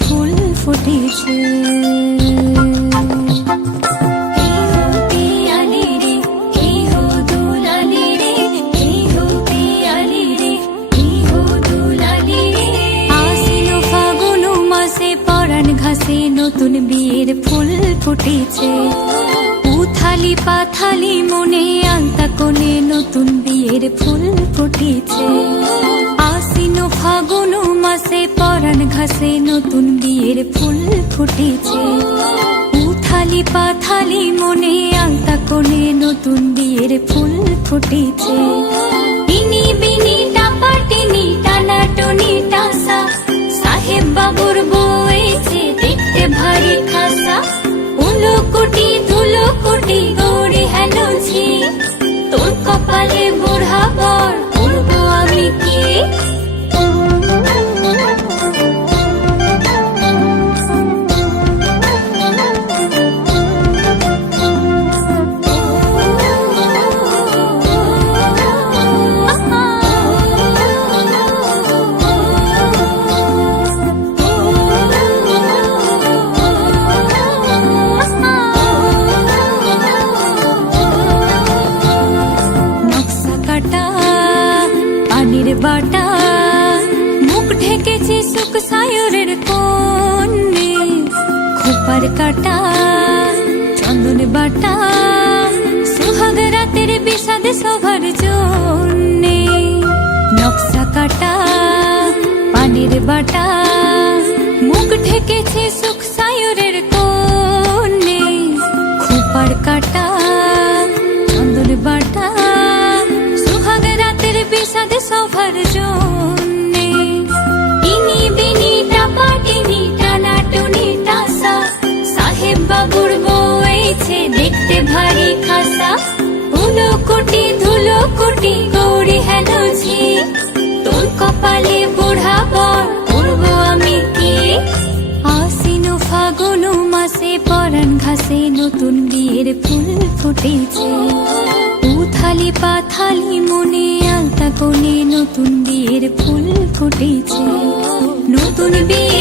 ফুল ফুটেছে। ঘাসে নতুন বিয়ের ফুল ফুটেছে। উথালি পাথালি মনে আলতা কোণে নতুন বিয়ের ফুল ফুটেছে। আশ্বিন ফাগুন মাসে পরাণ ঘাসে নতুন বিয়ের ফুল ফুটেছে। উথালি পাথালি মনে আলতা কোণে নতুন বিয়ের ফুল ফুটেছে। বিনি বিনি টাপাটিনি টানাটনি টাসা সাহেব বাবুর বউয়েছে দেখতে ভারী খাসা। উলো কুটি ধুলো কুটি গৌরী হেলছি তোর কপালে বুড়া বর উড়বো আমি কি। বাটা মুখ ঢেকেছে সুখ সায়রের কোণে। খোপার কাটা চন্দন বাটা সুহাগ রাতের বিষাদ সবার জন্যে। নকশা কাটা পানির বাটা মুখ ঢেকেছে সুখ সায়রের কোণে। খোপার কাটা চন্দন বাটা সুহাগ রাতের বিষাদ সবার জন্যে। ইনি বিনি টাপাটিনি টানাটুনি টাসা সাহেব বাবুর বউয়েছে দেখতে ভারী খাসা। উলো কুটি ধুলো কুটি গৌরী হেলছি তোর কপালে বুড়া বর উড়বো আমি কি। আশ্বিন ফাগুন মাসে পরাণ ঘাসে নতুন বিয়ের ফুল ফুটেছে। উথালি পাথালি মনে আলতা কোণে নতুন বিয়ের ফুল ফুটেছে। নতুন বিয়ে